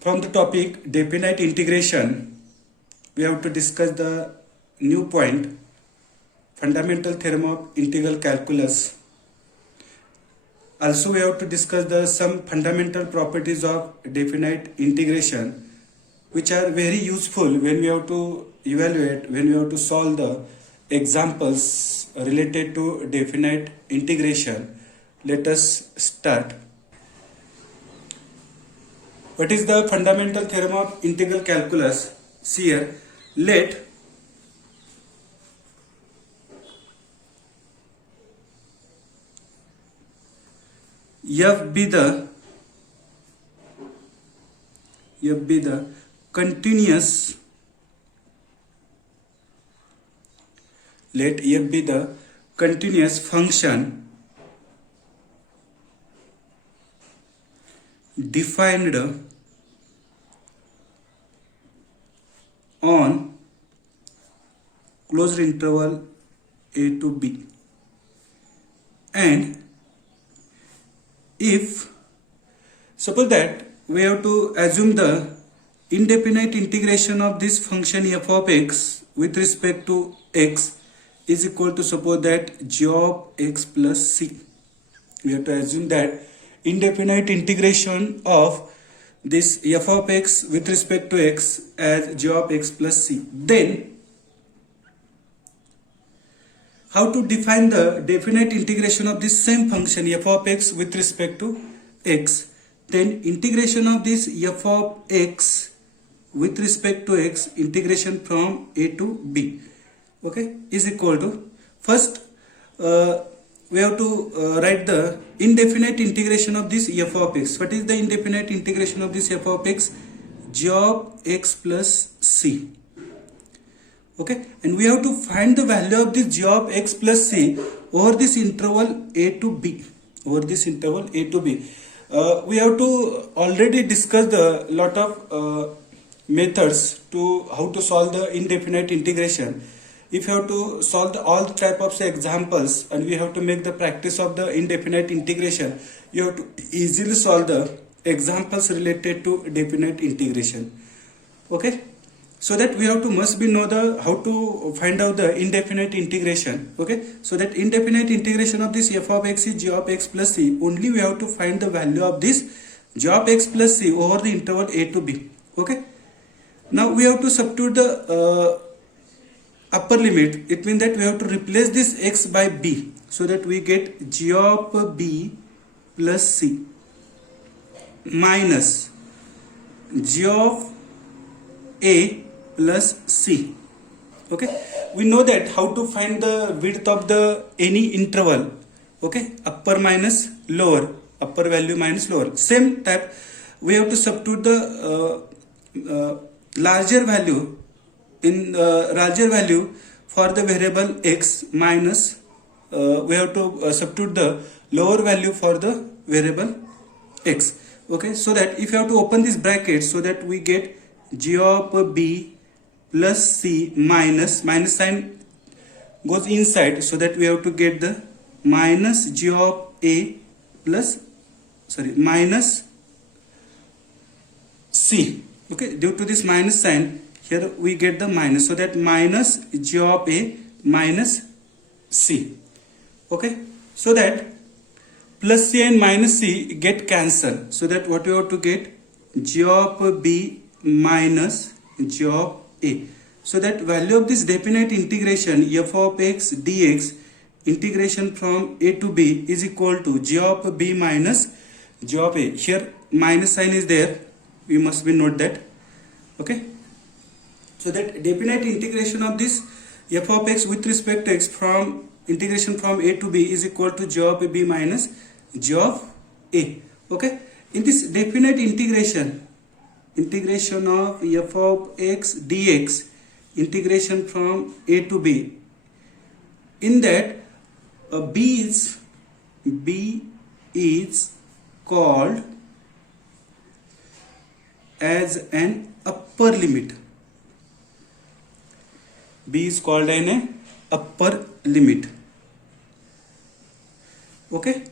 From the topic definite integration, we have to discuss the new point, fundamental theorem of integral calculus. Also, we have to discuss some fundamental properties of definite integration, which are very useful when we have to evaluate, when we have to solve the examples related to definite integration. Let us start. What is the fundamental theorem of integral calculus? See here, let f be the continuous, let f be the continuous function defined on closed interval a to b, and if suppose that we have to assume the indefinite integration of this function f of x with respect to x is equal to, suppose that g of x plus c. We have to assume that indefinite integration of this f of x with respect to x as g of x plus c. Then how to define the definite integration of this same function f of x with respect to x? Then integration of this f of x with respect to x, integration from a to b, okay, is equal to, first we have to write the indefinite integration of this f of x. What is the indefinite integration of this f of x? G of x plus c. Okay, and we have to find the value of this g of x plus c over this interval a to b. Over this interval a to b, we have to already discuss the lot of methods to how to solve the indefinite integration. If you have to solve all type of examples and we have to make the practice of the indefinite integration, you have to easily solve the examples related to definite integration. Okay, so that we have to must be know the how to find out the indefinite integration. Okay, so that indefinite integration of this f of x is g of x plus c. Only we have to find the value of this g of x plus c over the interval a to b. Okay, now we have to substitute the upper limit. It means that we have to replace this x by b, so that we get g of b plus c minus g of a plus c. Okay, we know that how to find the width of the any interval. Okay, upper minus lower, upper value minus lower. Same type, we have to substitute the larger value in larger value for the variable x minus we have to substitute the lower value for the variable x. Okay, so that if you have to open this bracket, so that we get g of b plus c minus sign goes inside, so that we have to get the minus g of a plus minus c. Okay, due to this minus sign here we get the minus, so that minus g of a minus c. Okay, so that plus c and minus c get cancelled, so that what you have to get g of b minus g of a. So that value of this definite integration f of x dx, integration from a to b, is equal to g of b minus g of a. Here minus sign is there, we must be note that. Okay, so that definite integration of this f of x with respect to x from integration from a to b is equal to g of b minus g of a. Okay, in this definite integration of f of x dx, integration from a to b, in that b is called as an upper limit. B is called an upper limit. Okay,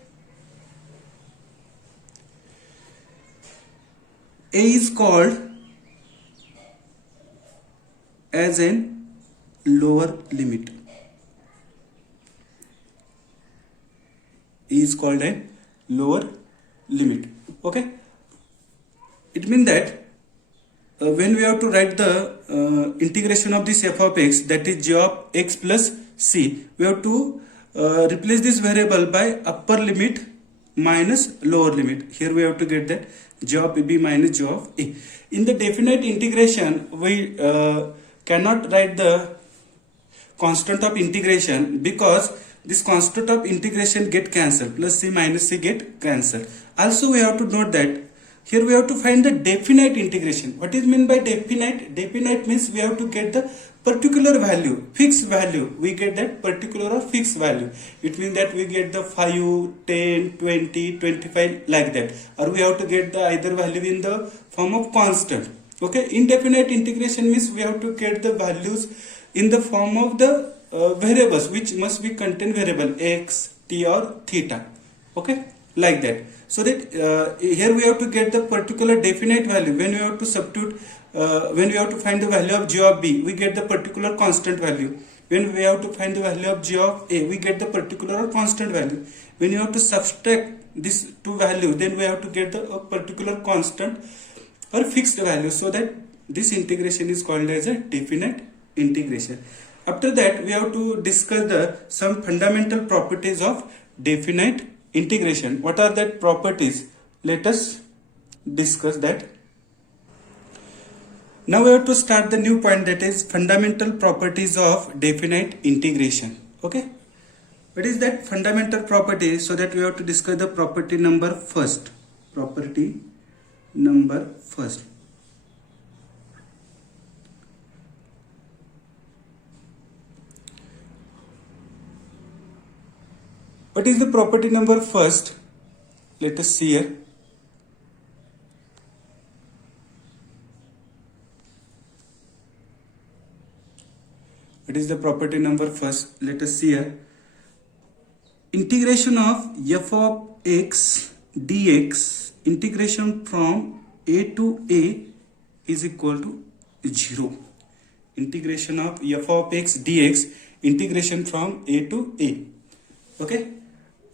A is called as an lower limit. A is called a lower limit. Okay, it means that when we have to write the integration of this f of x, that is g of x plus c, we have to replace this variable by upper limit minus lower limit. Here we have to get that g of b minus g of a. In the definite integration, we cannot write the constant of integration because this constant of integration get cancelled, plus c minus c get cancelled. Also we have to note that here we have to find the definite integration. What is meant by definite? Definite means we have to get the particular value, fixed value. We get that particular or fixed value. It means that we get the 5, 10, 20, 25 like that. Or we have to get the either value in the form of constant. Okay, indefinite integration means we have to get the values in the form of the variables which must be contain variable x, t or theta. Okay, like that. So that here we have to get the particular definite value. When we have to substitute, when we have to find the value of g of b, we get the particular constant value. When we have to find the value of g of a, we get the particular or constant value. When you have to subtract these two values, then we have to get the particular constant or fixed value. So that this integration is called as a definite integration. After that, we have to discuss the some fundamental properties of definite integration. What are that properties? Let us discuss that. Now we have to start the new point, that is fundamental properties of definite integration. Okay, what is that fundamental property? So that we have to discuss the property number first. Property number first. What is the property number first? Let us see here. What is the property number first? Let us see here. Integration of f of x dx, integration from a to a is equal to 0. Integration of f of x dx, integration from a to a. Okay.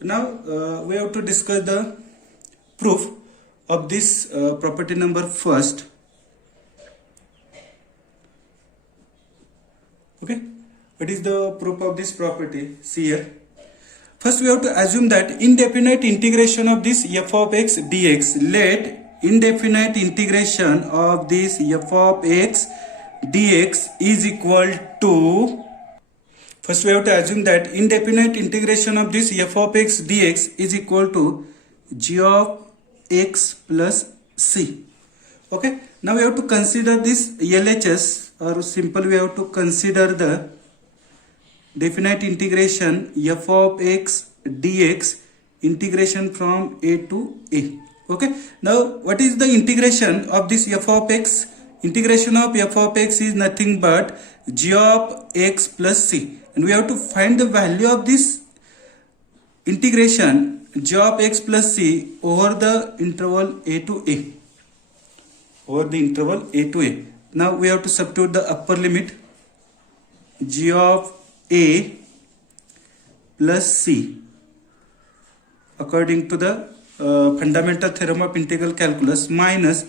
Now we have to discuss the proof of this property number first. Okay, what is the proof of this property? See here. First we have to assume that indefinite integration of this f of x dx. Let indefinite integration of this f of x dx is equal to, first we have to assume that indefinite integration of this f of x dx is equal to g of x plus c. Okay, now we have to consider this LHS, or simple we have to consider the definite integration f of x dx, integration from a to a. Okay, now what is the integration of this f of x? Integration of f of x is nothing but g of x plus c, and we have to find the value of this integration g of x plus c over the interval a to a. Over the interval a to a. Now we have to substitute the upper limit g of a plus c according to the fundamental theorem of integral calculus, minus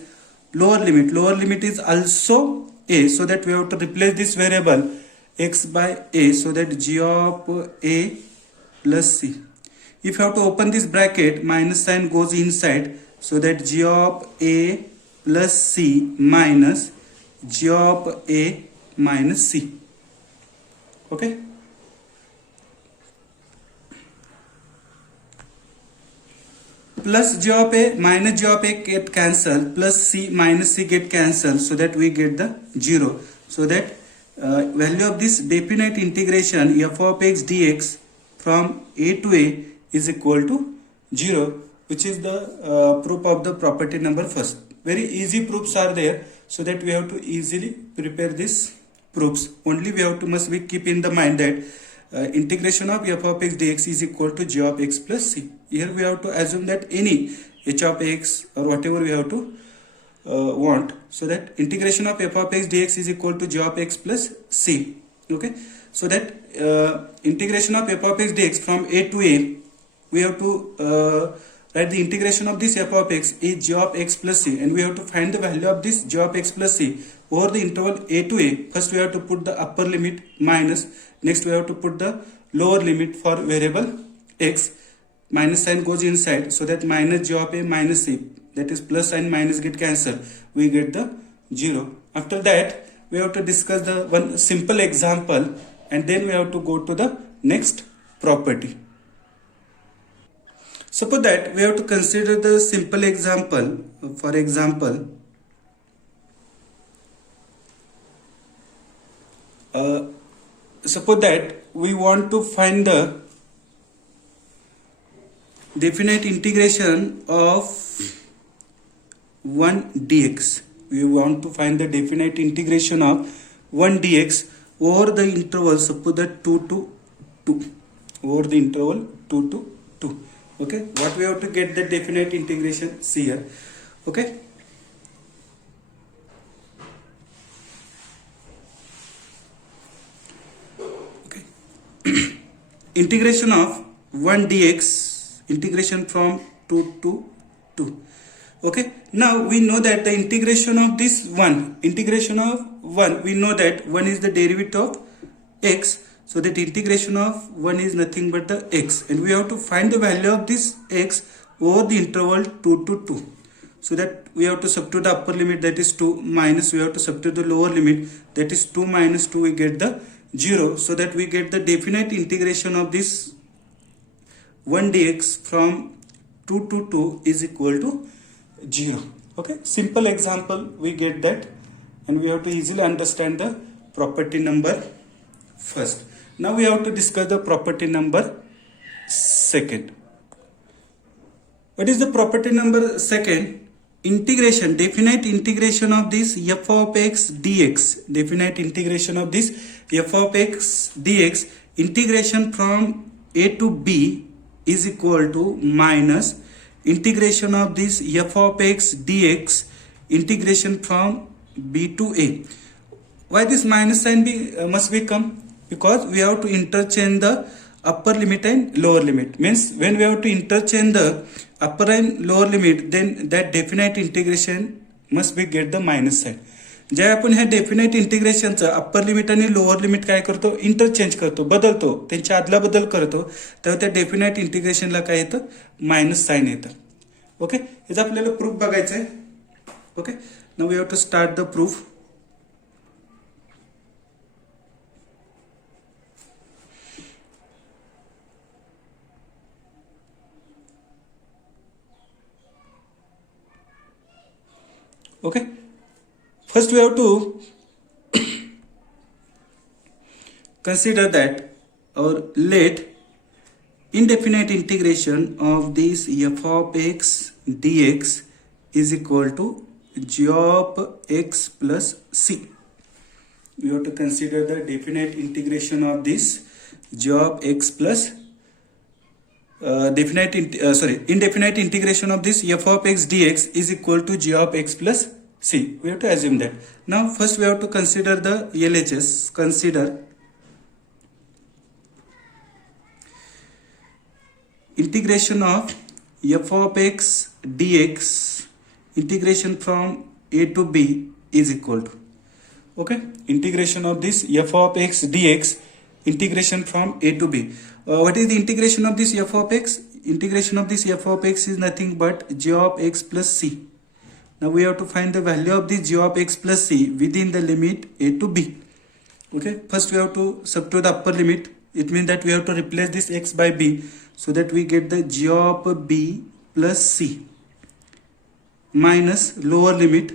lower limit. Lower limit is also a, so that we have to replace this variable x by a, so that g of a plus c. If you have to open this bracket, minus sign goes inside, so that g of a plus c minus g of a minus c. Okay, plus g of a minus g of a get cancelled, plus c minus c get cancelled, so that we get the 0. So that value of this definite integration f of x dx from a to a is equal to 0, which is the proof of the property number first. Very easy proofs are there, so that we have to easily prepare these proofs. Only we have to must be keep in the mind that integration of f of x dx is equal to g of x plus c. Here we have to assume that any h of x or whatever we have to want, so that integration of f of x dx is equal to g of x plus c. Okay, so that integration of f of x dx from a to a, we have to write the integration of this f of x is g of x plus c, and we have to find the value of this g of x plus c over the interval a to a. First we have to put the upper limit minus, next we have to put the lower limit for variable x. Minus sign goes inside, so that minus g of a minus c, that is plus and minus get cancelled, we get the 0. After that we have to discuss the one simple example, and then we have to go to the next property. Suppose that we have to consider the simple example. For example, suppose that we want to find the definite integration of 1 dx. We want to find the definite integration of 1 dx over the interval, suppose that 2 to 2, over the interval 2 to 2. Okay, what we have to get the definite integration? See here. Okay, integration of 1 dx, integration from 2 to 2. Okay, now we know that the integration of this 1, integration of 1, we know that 1 is the derivative of x, so that integration of 1 is nothing but the x, and we have to find the value of this x over the interval 2 to 2. So that we have to substitute the upper limit, that is 2, minus we have to substitute the lower limit, that is 2 minus 2, we get the 0, so that we get the definite integration of this 1 dx from 2 to 2 is equal to 0. Okay, simple example we get that, and we have to easily understand the property number first. Now we have to discuss the property number second. What is the property number second? Integration, definite integration of this f of x dx, definite integration of this f of x dx, integration from a to b is equal to minus integration of this f of x dx, integration from b to a. Why this minus sign must become? Because we have to interchange the upper limit and lower limit. Means when we have to interchange the upper and lower limit, then that definite integration must be get the minus sign. ज्या आपण ह्या definite इंटिग्रेशनचं upper limit आणि lower limit काय करतो? Interchange करतो, बदलतो, त्यांच्या आदला बदल करतो, तेव्हा त्या डेफिनेट इंटिग्रेशनला काय येतं? मायनस साइन येतं. ओके, याचा आपल्याला प्रूफ बघायचं आहे. Okay, now we have to start the proof. Okay, first we have to consider that or let indefinite integration of this f of x dx is equal to g of x plus c. We have to consider the definite integration of this g of x plus indefinite integration of this f of x dx is equal to g of x plus c. We have to assume that. Now first we have to consider the LHS. Consider integration of f of x dx, integration from a to b is equal to, okay, integration of this f of x dx, integration from a to b. What is the integration of this f of x? Integration of this f of x is nothing but g of x plus c. Now we have to find the value of this g of x plus c within the limit a to b. Okay, first we have to substitute the upper limit. It means that we have to replace this x by b, so that we get the g of b plus c minus lower limit.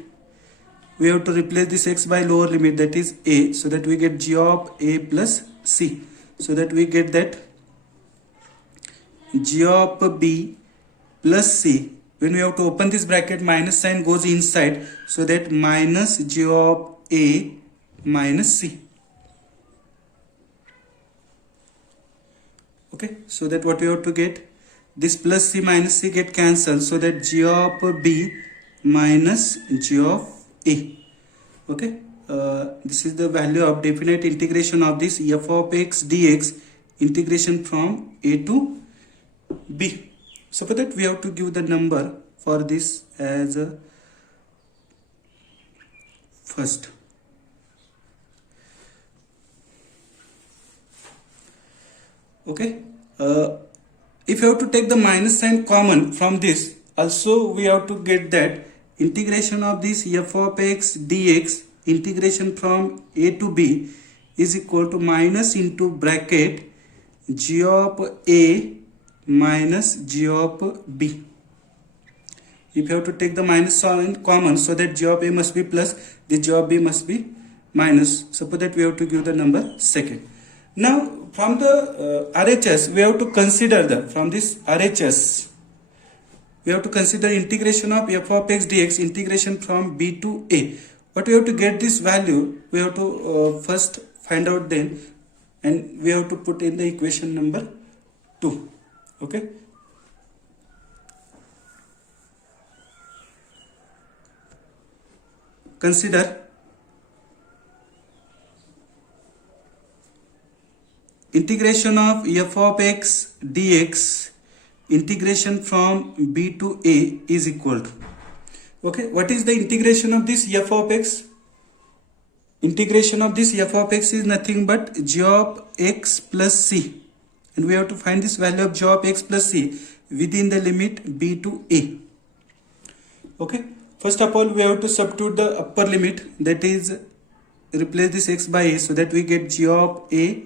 We have to replace this x by lower limit, that is a, so that we get g of a plus c, so that we get that g of b plus c. When we have to open this bracket, minus sign goes inside, so that minus g of a minus c. Okay, so that what we have to get, this plus c minus c get cancelled, so that g of b minus g of a. Okay, this is the value of definite integration of this f of x dx, integration from a to b. So for that we have to give the number for this as first. Okay, if you have to take the minus sign common from this, also we have to get that integration of this f of x dx, integration from a to b, is equal to minus into bracket g of a minus g of b. If you have to take the minus sign common, so that g of a must be plus, the g of b must be minus. Suppose that we have to give the number second. Now from the RHS we have to consider from this RHS we have to consider integration of f of x dx, integration from b to a. But we have to get this value, we have to first find out then, and we have to put in the equation number 2. Okay, consider integration of f of x dx, integration from b to a is equal to, okay, what is the integration of this f of x? Integration of this f of x is nothing but g of x plus c, and we have to find this value of g of x plus c within the limit b to a. Okay, first of all we have to substitute the upper limit, that is replace this x by a, so that we get g of a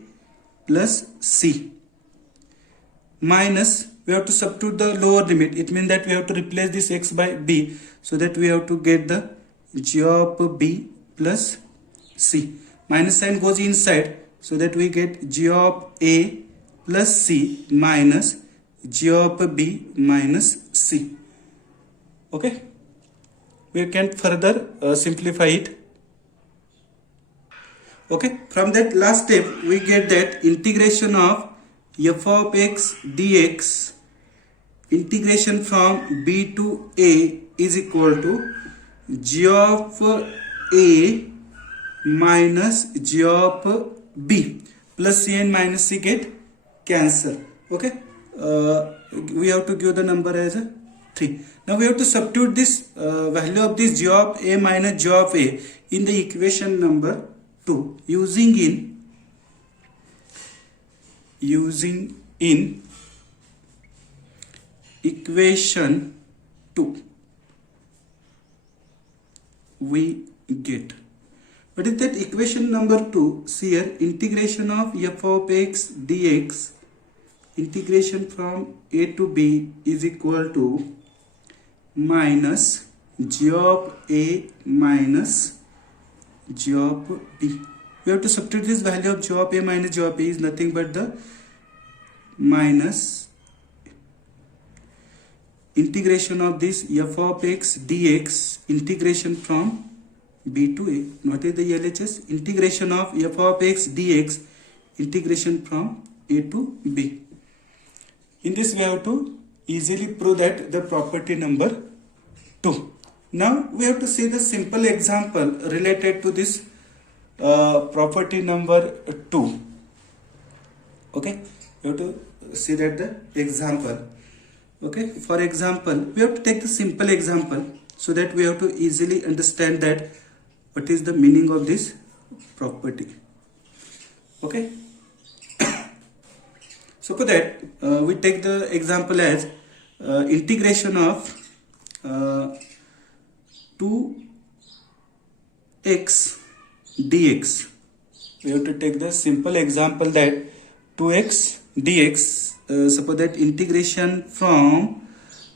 plus c, minus we have to substitute the lower limit, it means that we have to replace this x by b, so that we have to get the g of b plus c. Minus sign goes inside, so that we get g of a plus c minus g of b minus c. Okay, we can further simplify it. Okay, from that last step we get that integration of f of x dx, integration from b to a is equal to g of a minus g of b, plus c and minus c get cancel. Okay, we have to give the number as 3. Now we have to substitute this value of this g of a minus g of a in the equation number 2, using in equation 2 we get, what is that equation number 2? See here, integration of f of x dx, integration from a to b is equal to minus g of a minus g of b. We have to substitute this value of g of a minus g of b is nothing but the minus integration of this f of x dx, integration from b to a. What is the LHS? Integration of f of x dx, integration from a to b. In this we have to easily prove that the property number 2. Now we have to see the simple example related to this property number 2. Okay, you have to see that the example. Okay, for example we have to take the simple example, so that we have to easily understand that what is the meaning of this property. Okay, so for that we take the example as integration of 2x dx. We have to take the simple example that 2x dx, suppose that integration from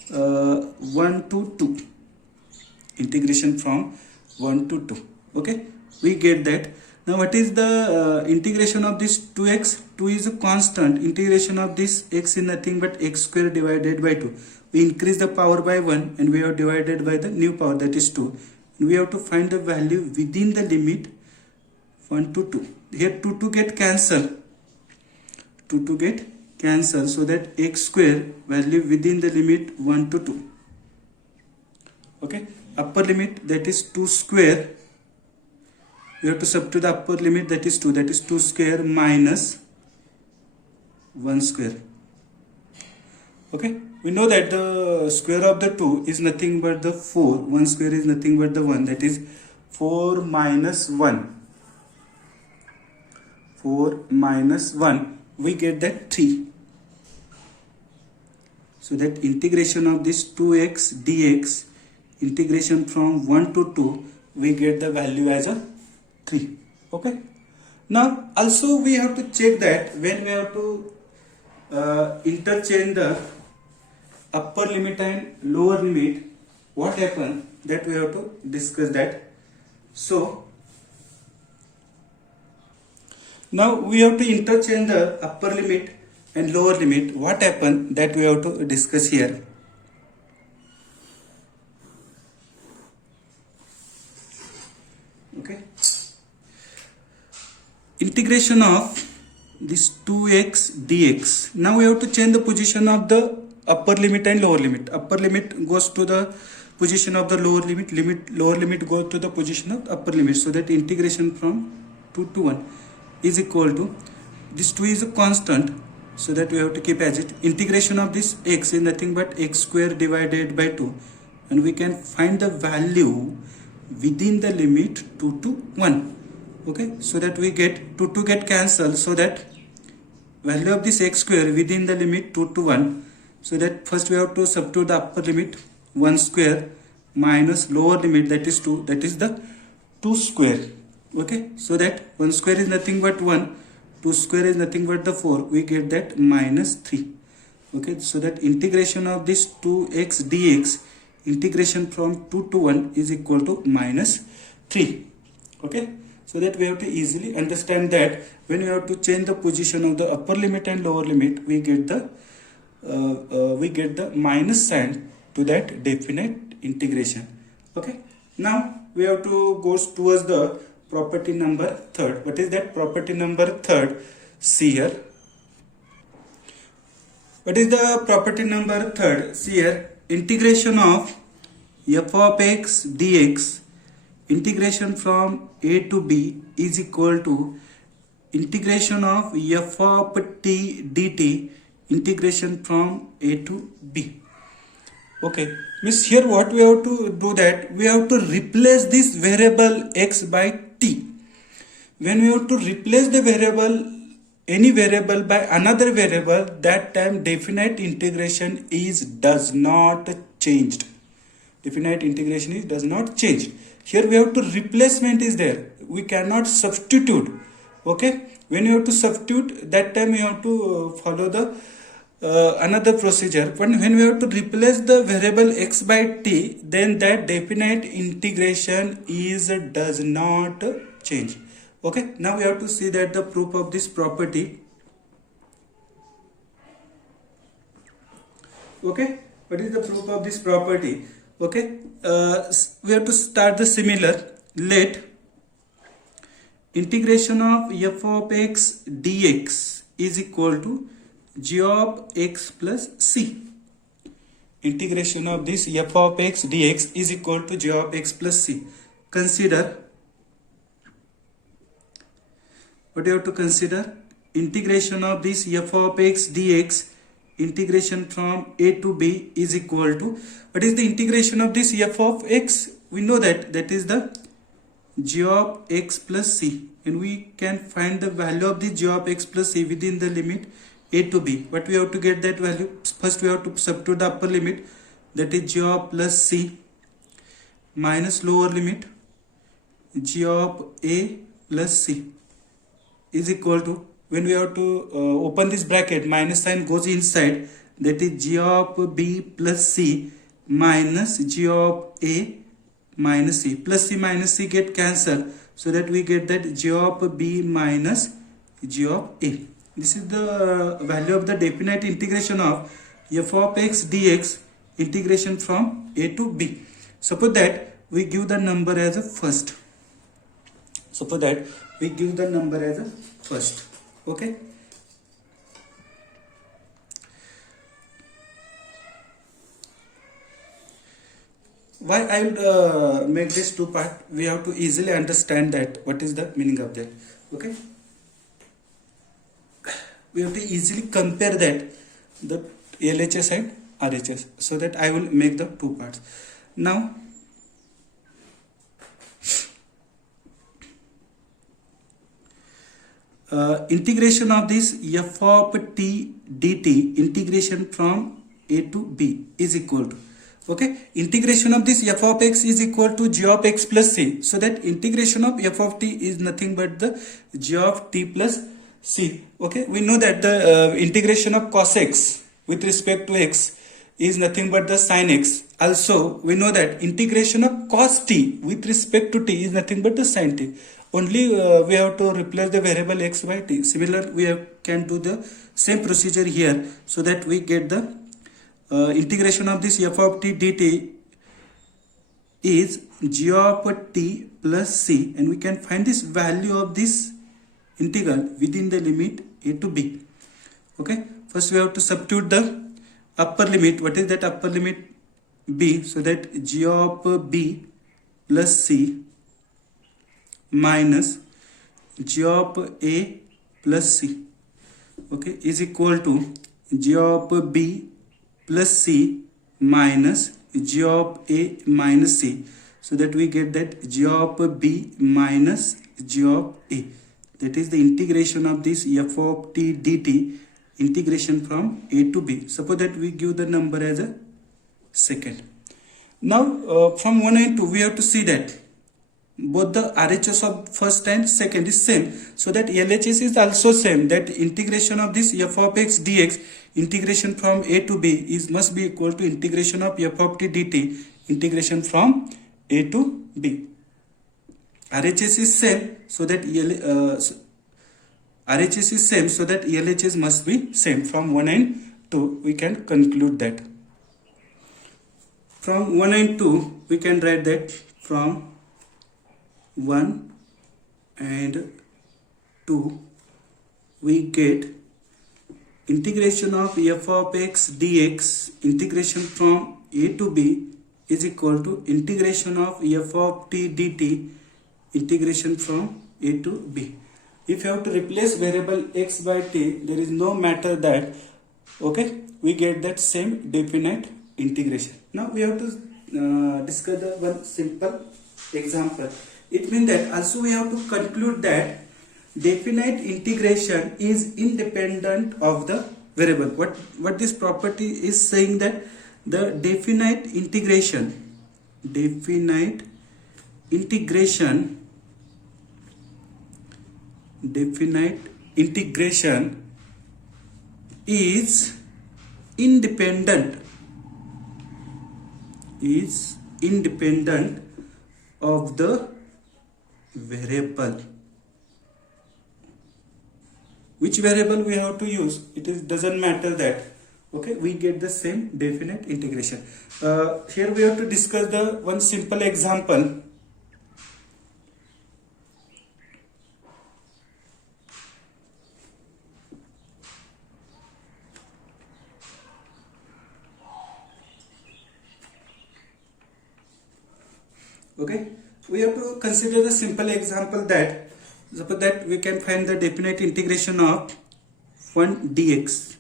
1 to 2, integration from 1 to 2. Okay, we get that. Now what is the integration of this 2x? 2 is a constant, integration of this x is nothing but x square divided by 2. We increase the power by 1 and we have divided by the new power, that is 2. And we have to find the value within the limit 1 to 2. Here 2 to get cancel, 2 to get cancel, so that x square value within the limit 1 to 2. Okay, upper limit, that is 2 square. We have to substitute the upper limit, that is 2, that is 2 square minus 1 square. Okay, we know that the square of the 2 is nothing but the 4, 1 square is nothing but the 1, that is 4 minus 1. 4 minus 1, we get that 3. So that integration of this 2x dx, integration from 1 to 2, we get the value as a 3. Okay. Now also we have to check that when we have to interchange the upper limit and lower limit, what happens, that we have to discuss that. So now we have to interchange the upper limit and lower limit. What happens, that we have to discuss here. Okay. Integration of this 2x dx. Now we have to change the position of the upper limit and lower limit. Upper limit goes to the position of the lower limit, lower limit goes to the position of upper limit. So that integration from 2 to 1 is equal to, this 2 is a constant, so that we have to keep as it. Integration of this x is nothing but x square divided by 2, and we can find the value within the limit 2 to 1. Okay, so that we get 2 to get cancelled, so that value of this x square within the limit 2 to 1, so that first we have to substitute the upper limit 1 square minus lower limit, that is 2, that is the 2 square. Okay, so that 1 square is nothing but 1, 2 square is nothing but the 4, we get that minus 3. Okay, so that integration of this 2x dx, integration from 2 to 1 is equal to minus 3. Okay, so that we have to easily understand that when we have to change the position of the upper limit and lower limit, we get the minus sign to that definite integration. Okay, now we have to go towards the property number 3rd. What is that property number 3rd? See here. What is the property number 3rd? See here. Integration of f of x dx, integration from a to b is equal to integration of f of t dt, integration from a to b. Okay, means here what we have to do, that we have to replace this variable x by t. When we have to replace the variable, any variable by another variable, that time definite integration does not changed. Definite integration does not change. Here we have to replacement is there. We cannot substitute. Okay, when you have to substitute, that time you have to follow the another procedure. When we have to replace the variable x by t, then that definite integration does not change. Okay, now we have to see that the proof of this property. Okay, what is the proof of this property? Okay, we have to start the similar. Let integration of f of x dx is equal to g of x plus c. Integration of this f of x dx is equal to g of x plus c. Consider, what you have to consider, integration of this f of x dx, integration from a to b is equal to, what is the integration of this f of x? We know that is the g of x plus c, and we can find the value of the g of x plus c within the limit a to b. But we have to get that value, first we have to substitute the upper limit, that is g of plus c, minus lower limit g of a plus c is equal to, when we have to open this bracket, minus sign goes inside, that is g of b plus c minus g of a minus c. Plus c minus c get cancelled, so that we get that g of b minus g of a. This is the value of the definite integration of f of x dx, integration from a to b. Suppose that we give the number as a first. Suppose that we give the number as a first. Okay. Why I will make this two part? We have to easily understand that what is the meaning of that. Okay, we have to easily compare that the LHS and RHS, so that I will make the two parts. Now integration of this f of t dt, integration from a to b is equal to, okay, integration of this f of x is equal to g of x plus c, so that integration of f of t is nothing but the g of t plus c. Okay, we know that the integration of cos x with respect to x is nothing but the sin x. Also we know that integration of cos t with respect to t is nothing but the sin t. Only we have to replace the variable x by t. Similar, can do the same procedure here, so that we get the integration of this f of t dt is g of t plus c, and we can find this value of this integral within the limit a to b. Okay, first we have to substitute the upper limit. What is that upper limit? B. So that g of b plus c minus g of a plus c, okay, is equal to g of b plus c minus g of a minus c, so that we get that g of b minus g of a. That is the integration of this f of t dt, integration from a to b. Suppose that we give the number as a second. Now from 1 and 2 we have to see that both the RHS of first and second is same, so that LHS is also same, that integration of this f of x dx, integration from a to b is must be equal to integration of f of t dt, integration from a to b. RHS is same, so that RHS is same, so that LHS must be same. From 1 and 2 we can conclude that. From 1 and 2 we can write that from 1 and 2 we get integration of f of x dx, integration from a to b is equal to integration of f of t dt, integration from a to b. If you have to replace variable x by t, there is no matter that, okay, we get that same definite integration. Now we have to discuss the one simple example. It means that also we have to conclude that definite integration is independent of the variable. What this property is saying, that the definite integration is independent of the variable. Which variable we have to use, doesn't matter that, okay, we get the same definite integration. Here we have to discuss the one simple example. Okay, we have to consider the simple example that suppose that we can find the definite integration of 1 dx.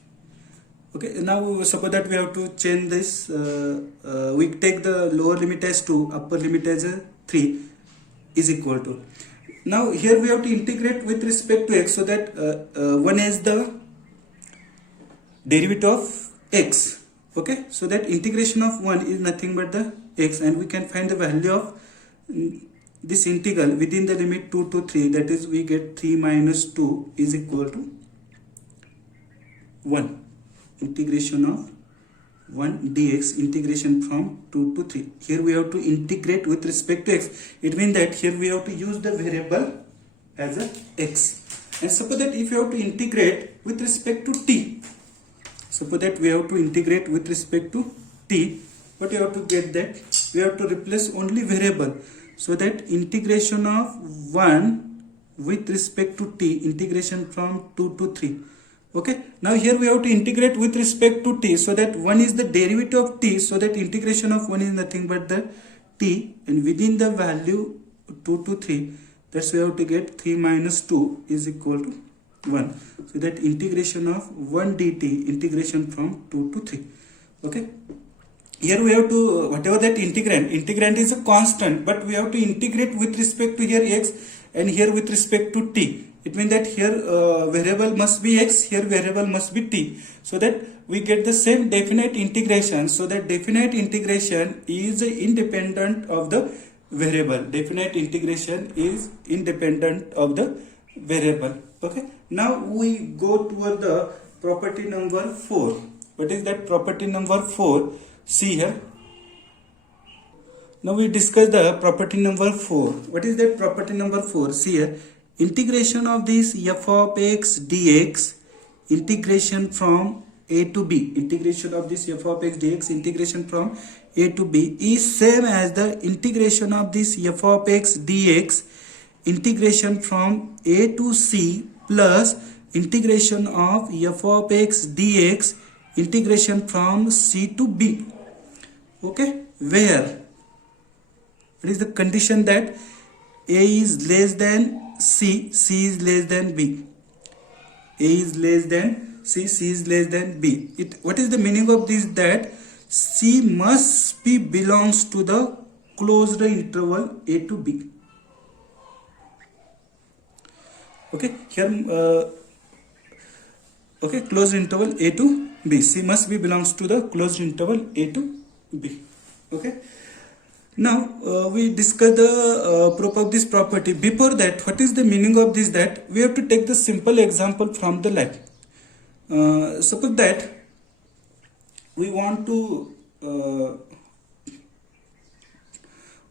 Okay, now suppose that we have to change this, we take the lower limit as 2, upper limit as 3 is equal to. Now here we have to integrate with respect to x, so that 1 is the derivative of x. Okay, so that integration of 1 is nothing but the x, and we can find the value of this integral within the limit 2 to 3, that is we get 3 minus 2 is equal to 1. Integration of 1 dx, integration from 2 to 3. Here we have to integrate with respect to x. It means that here we have to use the variable as a x. And suppose that if you have to integrate with respect to t, suppose that we have to integrate with respect to t, but you have to get that we have to replace only variable, so that integration of 1 with respect to t, integration from 2 to 3. Okay, now here we have to integrate with respect to t, so that 1 is the derivative of t, so that integration of 1 is nothing but the t, and within the value 2 to 3, that's we have to get 3 minus 2 is equal to 1, so that integration of 1 dt, integration from 2 to 3. Okay, here we have to, whatever that integrand is a constant, but we have to integrate with respect to here x and here with respect to t. It means that here variable must be x, here variable must be t, so that we get the same definite integration. So that definite integration is independent of the variable. Definite integration is independent of the variable. Okay, now we go toward the property number 4. What is that property number 4? See here. Now we discuss the property number 4. What is that property number 4? See here. Integration of this f of x dx, integration from a to b, integration of this f of x dx, integration from a to b is same as the integration of this f of x dx, integration from a to c, plus integration of f of x dx, integration from c to b. Okay, where it is the condition that a is less than c, c is less than b, a is less than c, c is less than b. What is the meaning of this? That c must be belongs to the closed interval a to b. Okay, here okay, closed interval a to b, c must be belongs to the closed interval a to b. Okay, now we discuss the proof of this property. Before that, what is the meaning of this? That we have to take the simple example from the life. Suppose that we want to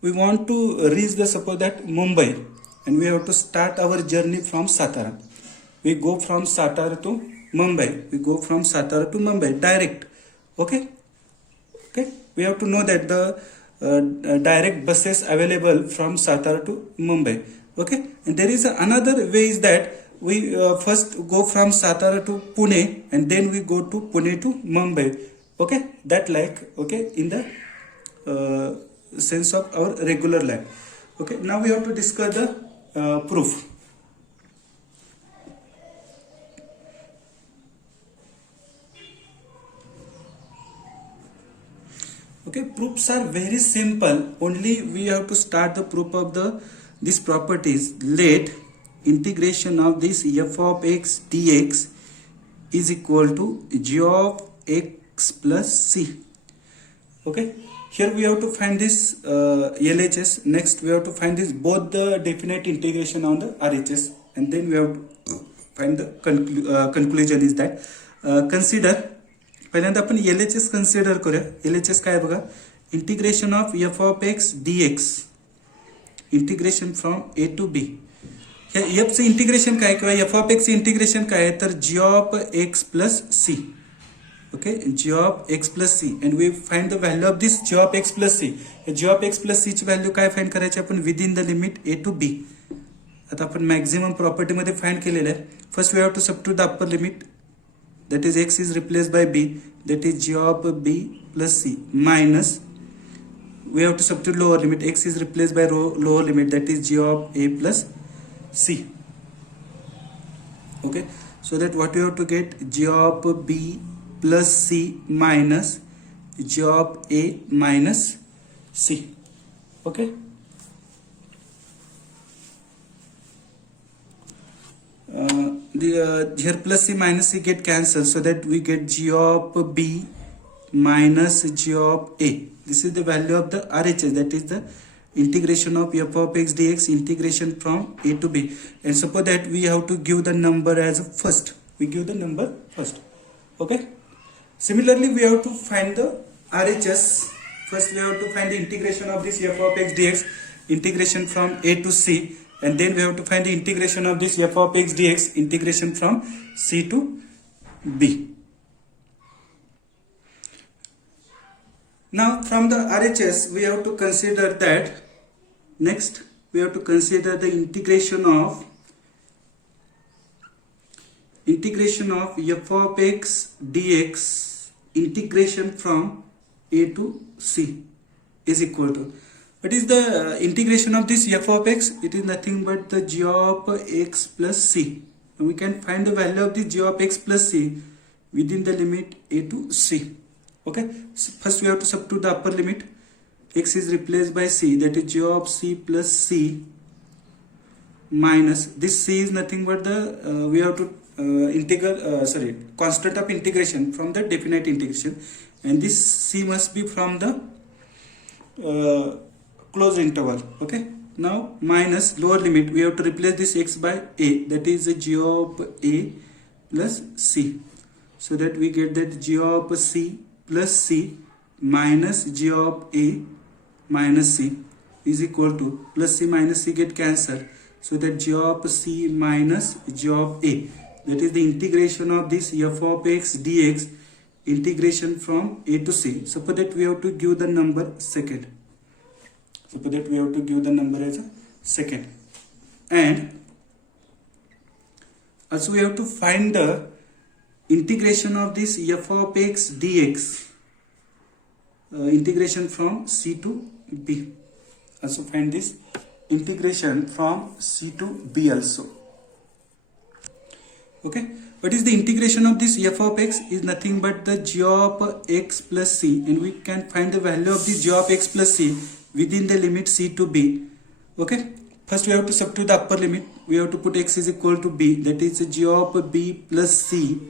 reach the, suppose that Mumbai, and we have to start our journey from Satara. We go from Satara to Mumbai. We go from Satara to Mumbai direct. Okay, okay, we have to know that the direct buses available from Satara to Mumbai. Okay, and there is another way is that we first go from Satara to Pune, and then we go to Pune to Mumbai. Okay, that like, okay, in the sense of our regular life. Okay, now we have to discuss the proof. Okay, proofs are very simple. Only we have to start the proof of the these properties. Let integration of this f of x dx is equal to g of x plus c. Okay, here we have to find this LHS. Next we have to find this both the definite integration on the RHS, and then we have to find the conclusion is that consider. पहिल्यांदा आपण LHS consider करूया. LHS काय बघा, integration of f of x dx, integration from a to b. ह्या f चे integration काय किंवा f of x चे इंटिग्रेशन काय आहे तर g of x plus c. Okay, g of x plus c, and we find the value of this g of x plus c. g of x plus c ची value काय find करायची आपण within the limit a to b. आता आपण maximum property मध्ये find केलेलं आहे. First we have to substitute the upper limit, that is x is replaced by b, that is g of b plus c, minus we have to substitute lower limit, x is replaced by lower limit, that is g of a plus c. Okay, so that what we have to get, g of b plus c minus g of a minus c. Okay, here plus c minus c get cancelled, so that we get g of b minus g of a. This is the value of the RHS, that is the integration of f of x dx, integration from a to b. And suppose that we have to give the number as first. We give the number first. Okay, similarly we have to find the RHS. First we have to find the integration of this f of x dx, integration from a to c, and then we have to find the integration of this f of x dx, integration from c to b. Now from the RHS we have to consider that, next we have to consider the integration of integration of f of x dx integration from a to c is equal to, what is the integration of this f of x? It is nothing but the g of x plus c. And we can find the value of the g of x plus c within the limit a to c. Okay, so first we have to substitute the upper limit. X is replaced by c, that is g of c plus c minus this c is nothing but the we have to constant of integration from the definite integration, and this c must be from the closed interval. Okay, now minus lower limit, we have to replace this x by a, that is g of a plus c, so that we get that g of c plus c minus g of a minus c is equal to, plus c minus c get cancelled, so that g of c minus g of a, that is the integration of this f of x dx integration from a to c. Suppose that we have to give the number second. Suppose that we have to give the number as a second, and also we have to find the integration of this f of x dx integration from c to b. Also find this integration from c to b also. Okay, what is the integration of this f of x? Is nothing but the g of x plus c, and we can find the value of the g of x plus c within the limit c to b. Okay, first we have to substitute the upper limit. We have to put x is equal to b, that is g of b plus c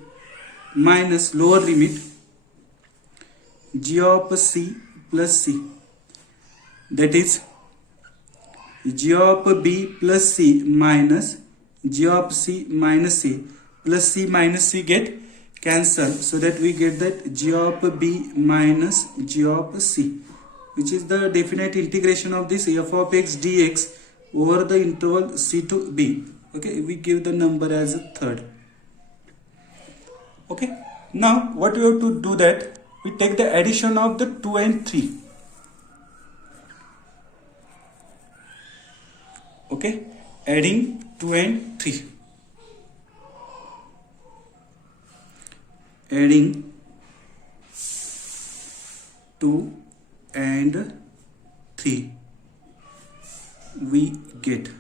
minus lower limit g of c plus c, that is g of b plus c minus g of c minus c, plus c minus c get cancelled, so that we get that g of b minus g of c, which is the definite integration of this f of x dx over the interval c to b. Okay, we give the number as a third. Okay, now what we have to do, that we take the addition of the 2 and 3. Okay, adding 2 and 3. Adding 2 and 3, we get,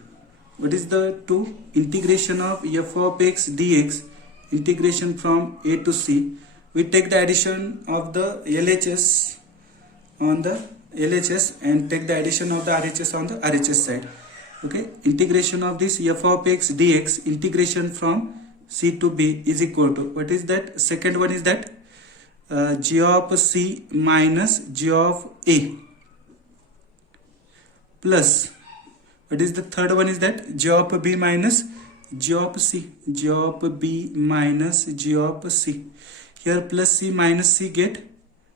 what is the 2? Integration of f of x dx integration from a to c. We take the addition of the LHS on the LHS and take the addition of the RHS on the RHS side. Okay, integration of this f of x dx integration from c to b is equal to, what is that? Second one is that g of c minus g of a plus, what is the third one is that? G of b minus g of c, g of b minus g of c. Here plus c minus c get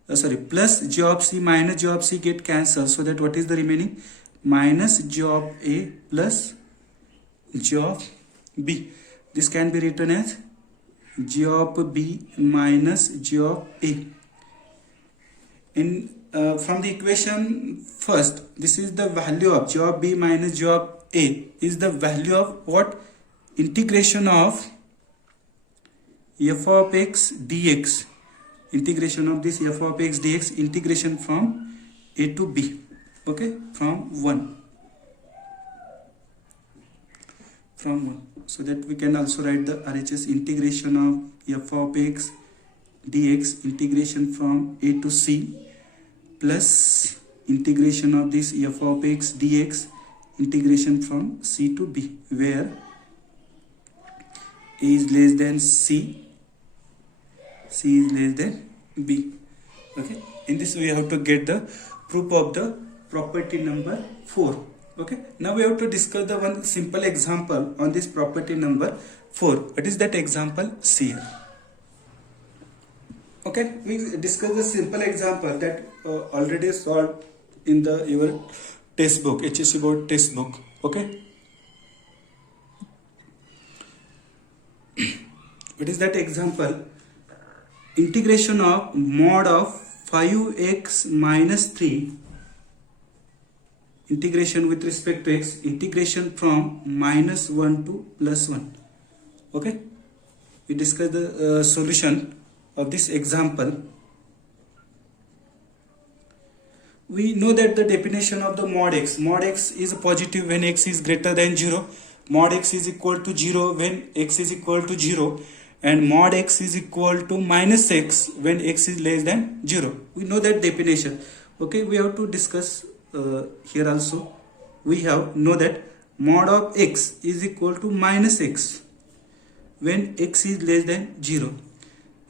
plus g of c minus g of c get cancelled, so that what is the remaining? Minus g of a plus g of b. This can be written as g of b minus g of a. In from the equation first, this is the value of g of b minus g of a is the value of what? Integration of f of x dx, integration of this f of x dx integration from a to b. Okay, from 1, so that we can also write the RHS integration of f of x dx integration from a to c plus integration of this f of x dx integration from c to b, where a is less than c, c is less than b. Okay, in this we have to get the proof of the property number 4. Okay, now we have to discuss the one simple example on this property number 4. What is that example? See. Okay, we discuss the simple example that already solved in the your textbook, HSC board textbook. Okay, what is that example? Integration of mod of 5x minus 3, integration with respect to x, integration from -1 to +1. Okay, we discuss the solution of this example. We know that the definition of the mod x is positive when x is greater than 0, mod x is equal to 0 when x is equal to 0, and mod x is equal to minus x when x is less than 0. We know that definition. Okay, we have to discuss here also. We have know that mod of x is equal to minus x when x is less than 0,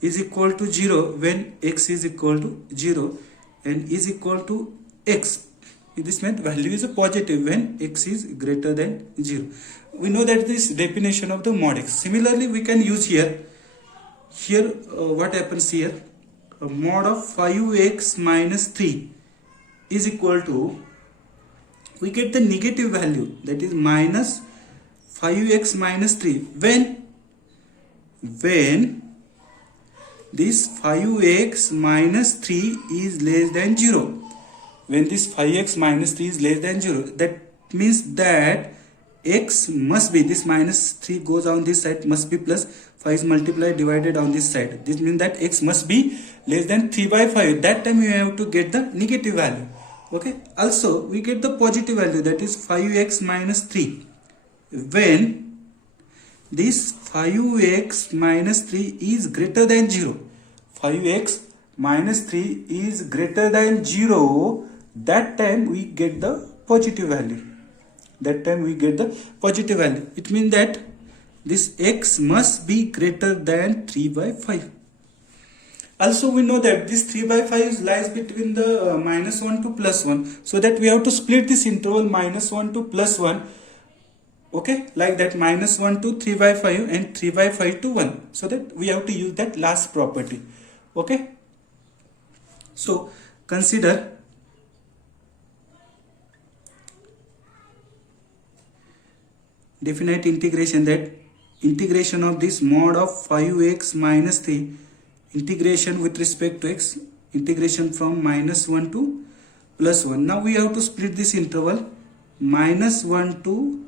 is equal to 0 when x is equal to 0, and is equal to x. This meant value is a positive when x is greater than 0. We know that this definition of the mod x. Similarly, we can use here. What happens here? Mod of 5x minus 3 is equal to, we get the negative value, that is minus 5x minus 3 when this 5x minus 3 is less than 0. When this 5x minus 3 is less than 0, that means that x must be, this minus 3 goes on this side, must be plus 5 is multiplied divided on this side. This means that x must be less than 3 by 5. That time you have to get the negative value. Okay. Also, we get the positive value, that is 5x minus 3 when this 5x minus 3 is greater than 0. 5x minus 3 is greater than 0. That time we get the positive value. That time we get the positive value. It means that this x must be greater than 3 by 5. Also, we know that this 3 by 5 lies between the minus 1 to plus 1. So that we have to split this interval minus 1 to plus 1. Okay, like that, minus 1 to 3 by 5 and 3 by 5 to 1. So that we have to use that last property. Okay. So consider definite integration, that integration of this mod of 5x minus 3, integration with respect to x, integration from minus 1 to plus 1. Now we have to split this interval minus 1 to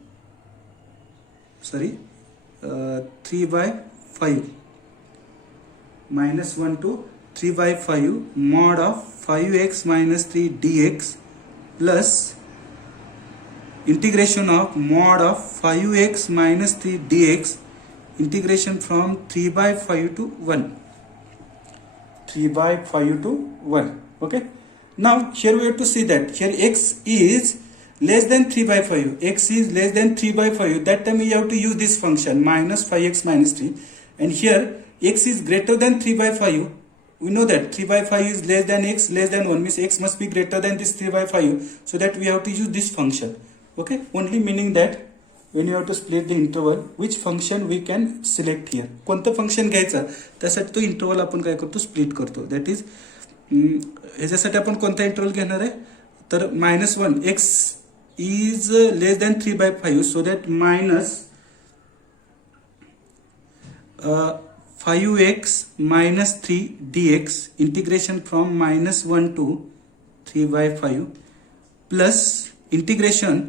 3 by 5, minus 1 to 3 by 5 mod of 5x minus 3 dx plus integration of mod of 5x minus 3 dx, integration from 3 by 5 to 1. 3 by 5 to 1. Okay. Now here we have to see that here x is less than 3 by 5. X is less than 3 by 5. That time we have to use this function minus 5x minus 3. And here x is greater than 3 by 5. We know that 3 by 5 is less than x less than 1, means x must be greater than this 3 by 5. So that we have to use this function. Okay. Only meaning that when you have to split the interval, which function we can select here. कोणतं function घ्यायचं त्यासाठी तो interval आपण काय करतो, split करतो. That is ह्याच्यासाठी आपण कोणता इंटरवल घेणार आहे, तर -1 x is less than 3 by 5, so that minus 5x minus 3 dx, integration from -1 to 3 by 5 plus integration,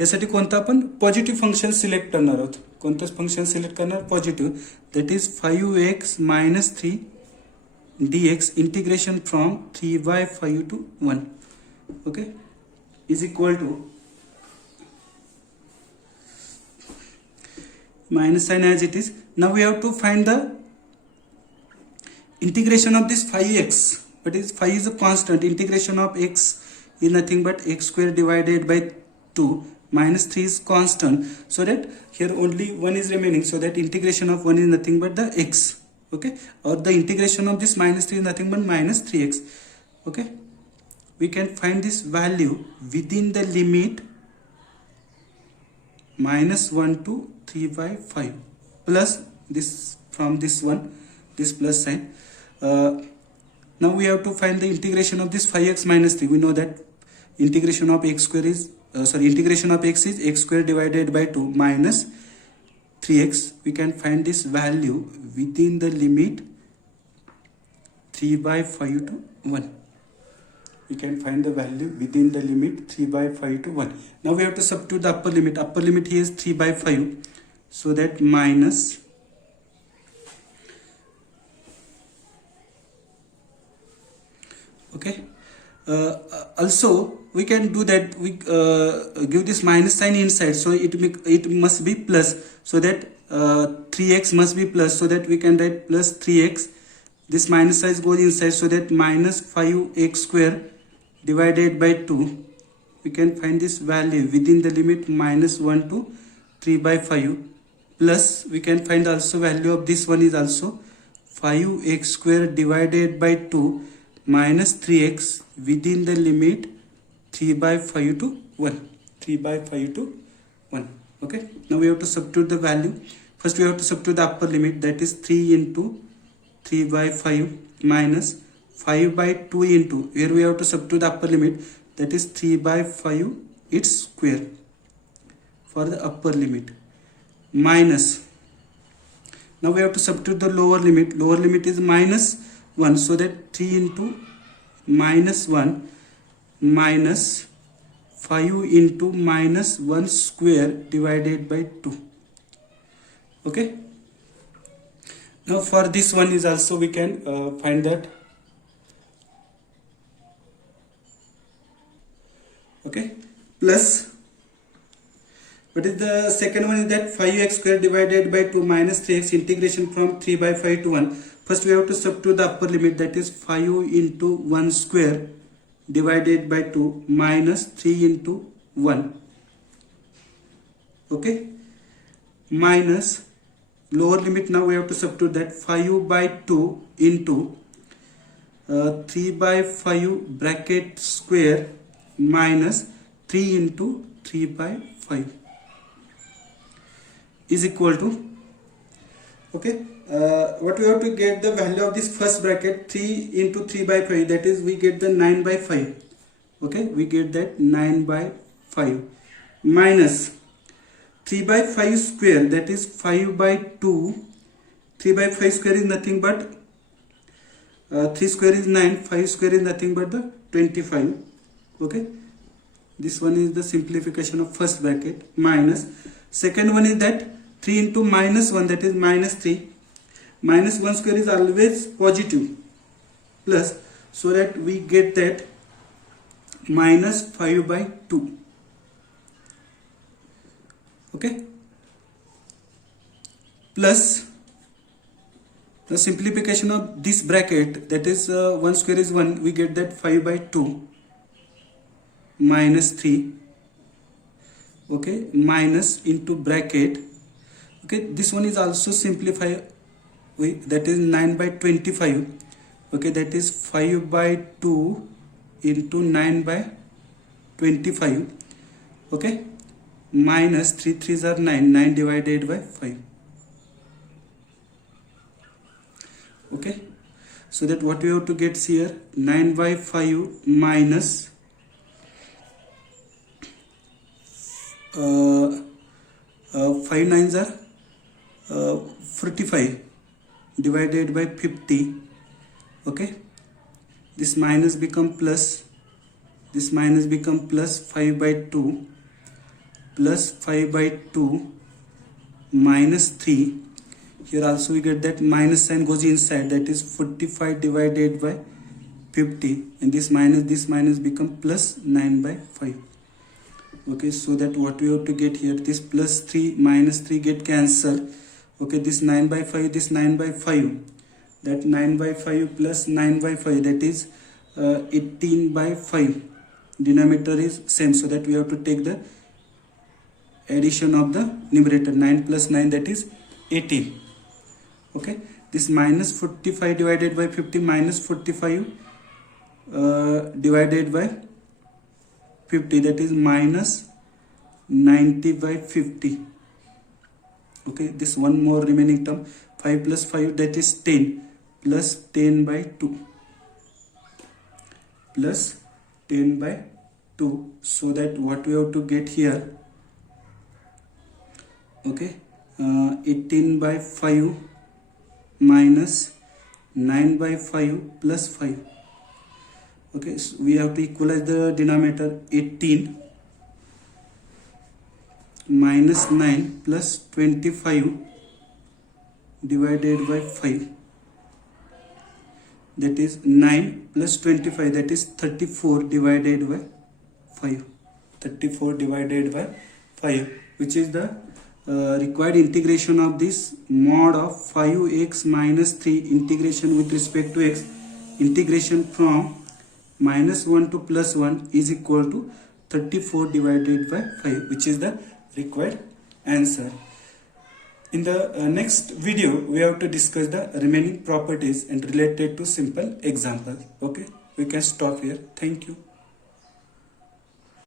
यासाठी कोणतं आपण पॉझिटिव्ह फंक्शन सिलेक्ट करणार आहोत. कोणतं फंक्शन सिलेक्ट करणार, positive, that is 5x minus 3 dx, integration from 3 by 5 to 1. Okay, is equal to minus sign as it is. Now we have to find the integration of this 5x, but is 5 is a constant. Integration of x is nothing but x square divided by 2, minus 3 is constant, so that here only 1 is remaining, so that integration of 1 is nothing but the x. Okay, or the integration of this minus 3 is nothing but minus 3x. Okay, we can find this value within the limit -1 to 3 by 5 plus this, from this one, this plus sign. Now we have to find the integration of this 5x minus 3. We know that integration of x square is integration of x is x square divided by 2 minus 3x. We can find this value within the limit 3 by 5 to 1. We can find the value within the limit 3 by 5 to 1. Now we have to substitute the upper limit. Upper limit here is 3 by 5, so that minus Okay. Also we can do that, we give this minus sign inside, so it must be plus, so that 3x must be plus, so that we can write plus 3x. This minus sign goes inside, so that minus 5x square divided by 2. We can find this value within the limit minus 1 to 3 by 5, plus we can find also value of this one is also 5x square divided by 2 minus 3x within the limit 3 by 5 to 1. 3 by 5 to 1. Okay. Now we have to substitute the value. First we have to substitute the upper limit, that is 3 into 3 by 5 minus 5 by 2 into, here we have to substitute the upper limit, that is 3 by 5 its square for the upper limit, minus, now we have to substitute the lower limit. Lower limit is minus 1, so that 3 into minus 1 minus 5 into minus 1 square divided by 2. Okay. Now for this one is also we can find that. Okay. Plus, what is the second one is that 5x square divided by 2 minus 3x integration from 3 by 5 to 1. First we have to substitute the upper limit, that is 5 into 1 square divided by 2 minus 3 into 1. Okay. Minus lower limit, now we have to substitute that 5 by 2 into 3 by 5 bracket square minus 3 into 3 by 5 is equal to, okay, what we have to get the value of this first bracket, 3 into 3 by 5, that is we get the 9 by 5. Okay, we get that 9 by 5 minus 3 by 5 square, that is 5 by 2. 3 by 5 square is nothing but 3 square is 9, 5 square is nothing but the 25. Okay, this one is the simplification of first bracket, minus second one is that 3 into minus 1, that is minus 3. Minus 1 square is always positive, plus, so that we get that minus 5 by 2. Okay, plus the simplification of this bracket, that is 1 square is 1, we get that 5 by 2 minus 3. Okay, minus into bracket. Okay, this one is also simplify, that is 9 by 25. Okay, that is 5 by 2 into 9 by 25. Okay, minus 3 3s are 9, 9 divided by 5. Okay, so that what we have to get here, 9 by 5 minus 5 nines are 45 divided by 50. Okay, this minus become plus, this minus become plus 5 by 2 plus 5 by 2 minus 3. Here also we get that minus sign goes inside, that is 45 divided by 50, and this minus become plus 9 by 5. Okay, so that what we have to get here, this plus 3 minus 3 get cancelled. Okay, this 9 by 5, this 9 by 5, that 9 by 5 plus 9 by 5, that is 18 by 5. Denominator is same, so that we have to take the addition of the numerator, 9 plus 9, that is 18. Okay, this minus 45 divided by 50 minus 45 divided by 50, that is minus 90 by 50. Okay, this one more remaining term, 5 plus 5, that is 10, plus 10 by 2 plus 10 by 2, so that what we have to get here, okay, 18 by 5 minus 9 by 5 plus 5. Okay, so we have to equalize the denominator, 18 minus 9 plus 25 divided by 5. that is 9 plus 25, that is 34 divided by 5. 34 divided by 5, which is the required integration of this mod of 5x minus 3 integration with respect to x, integration from minus 1 to plus 1 is equal to 34 divided by 5, which is the required answer. In the next video, we have to discuss the remaining properties and related to simple examples. Okay, we can stop here. Thank you.